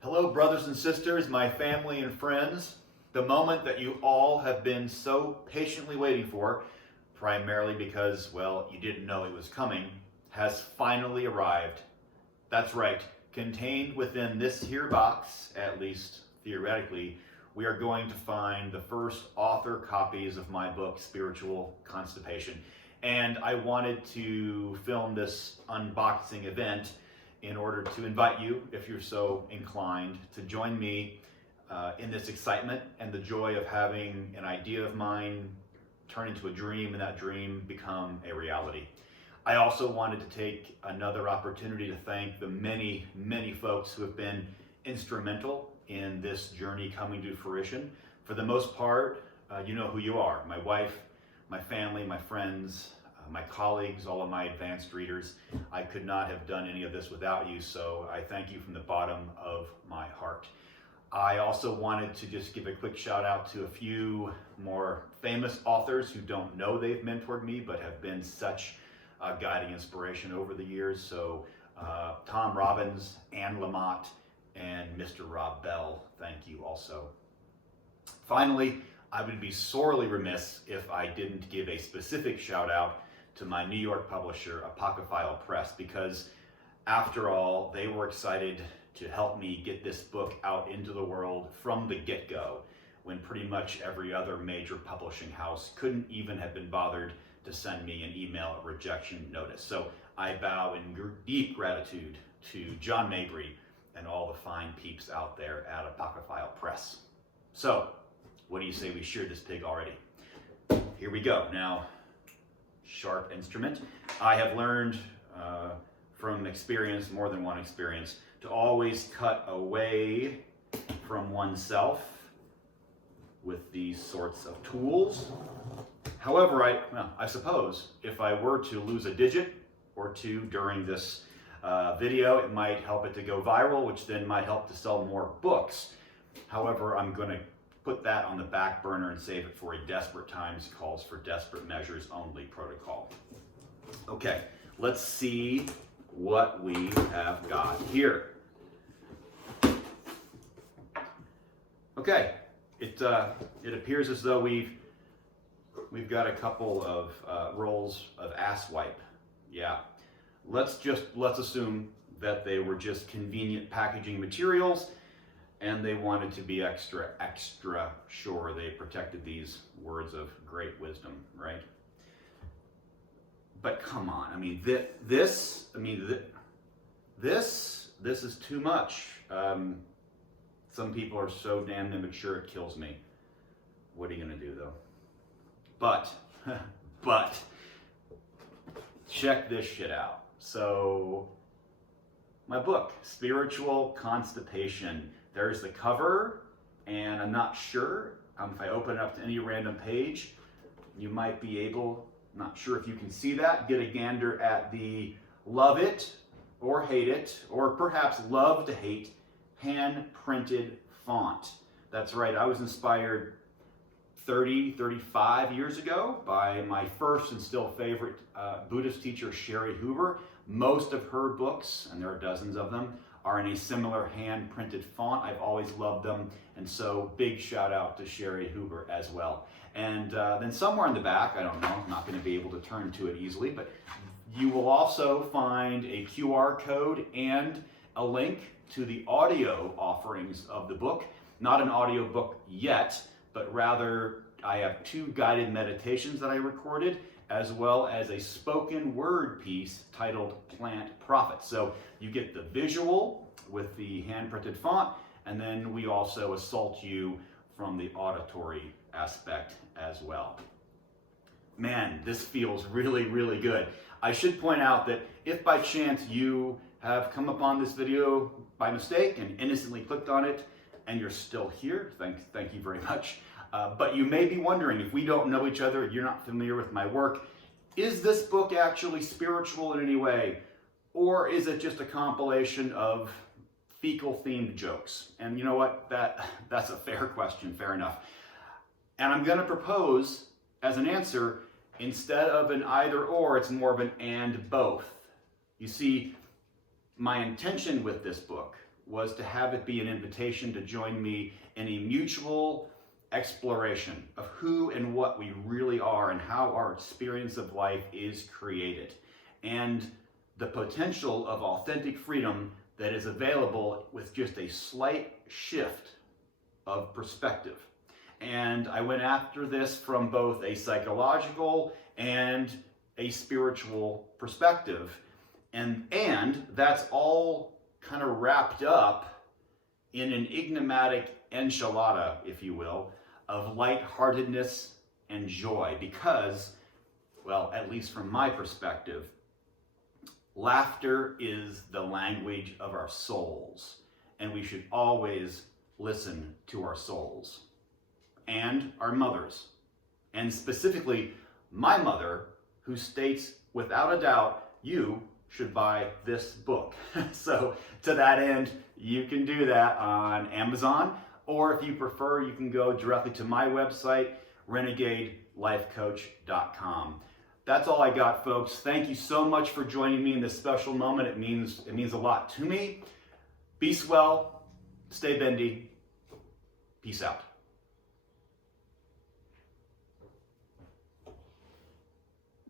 Hello, brothers and sisters, my family and friends. The moment that you all have been so patiently waiting for, primarily because, well, you didn't know it was coming, has finally arrived. That's right, contained within this here box, at least theoretically, we are going to find the first author copies of my book, Spiritual Constipation. And I wanted to film this unboxing event in order to invite you, if you're so inclined, to join me in this excitement and the joy of having an idea of mine turn into a dream and that dream become a reality. I also wanted to take another opportunity to thank the many, many folks who have been instrumental in this journey coming to fruition. For the most part, you know who you are. My wife, my family, my friends, my colleagues, all of my advanced readers. I could not have done any of this without you, so I thank you from the bottom of my heart. I also wanted to just give a quick shout out to a few more famous authors who don't know they've mentored me, but have been such a guiding inspiration over the years. So Tom Robbins, Anne Lamott, and Mr. Rob Bell, thank you also. Finally, I would be sorely remiss if I didn't give a specific shout out to my New York publisher, Pocketfile Press, because after all, they were excited to help me get this book out into the world from the get-go, when pretty much every other major publishing house couldn't even have been bothered to send me an email rejection notice. So I bow in deep gratitude to John Mabry and all the fine peeps out there at Pocketfile Press. So, what do you say we shear this pig already? Here we go. Now, sharp instrument. I have learned from experience, more than one experience, to always cut away from oneself with these sorts of tools. However, I suppose if I were to lose a digit or two during this video, it might help it to go viral, which then might help to sell more books. However, I'm going to put that on the back burner and save it for a desperate times calls for desperate measures only protocol. Okay, let's see what we have got here. Okay, it appears as though we've got a couple of rolls of ass wipe. Yeah, let's assume that they were just convenient packaging materials and they wanted to be extra sure they protected these words of great wisdom, right? But come on, I mean, this is too much. Some people are so damn immature it kills me. What are you gonna do though? But check this shit out. So my book, Spiritual Constipation. There's the cover, and I'm not sure if I open it up to any random page, you might be able, not sure if you can see that, get a gander at the love it or hate it, or perhaps love to hate, hand-printed font. That's right, I was inspired 35 years ago by my first and still favorite Buddhist teacher, Sherry Hoover. Most of her books, and there are dozens of them, are in a similar hand-printed font. I've always loved them, and so big shout out to Sherry Hoover as well. And then somewhere in the back, I don't know, I'm not going to be able to turn to it easily, but you will also find a QR code and a link to the audio offerings of the book. Not an audio book yet, but rather I have 2 guided meditations that I recorded, as well as a spoken word piece titled Plant Profit. So you get the visual with the hand-printed font, and then we also assault you from the auditory aspect as well. Man, this feels really, really good. I should point out that if by chance you have come upon this video by mistake and innocently clicked on it, and you're still here, thank you very much. But you may be wondering, if we don't know each other, you're not familiar with my work, is this book actually spiritual in any way? Or is it just a compilation of fecal-themed jokes? And you know what? That's a fair question, fair enough. And I'm going to propose, as an answer, instead of an either or, it's more of an and both. You see, my intention with this book was to have it be an invitation to join me in a mutual exploration of who and what we really are and how our experience of life is created, and the potential of authentic freedom that is available with just a slight shift of perspective. And I went after this from both a psychological and a spiritual perspective. And that's all kind of wrapped up in an enigmatic enchilada, if you will, of lightheartedness and joy. Because, well, at least from my perspective, laughter is the language of our souls, and we should always listen to our souls and our mothers, and specifically my mother, who states without a doubt, you should buy this book. So to that end, you can do that on Amazon, or if you prefer, you can go directly to my website, renegadelifecoach.com. That's all I got, folks. Thank you so much for joining me in this special moment. It means a lot to me. Be swell, stay bendy. Peace out.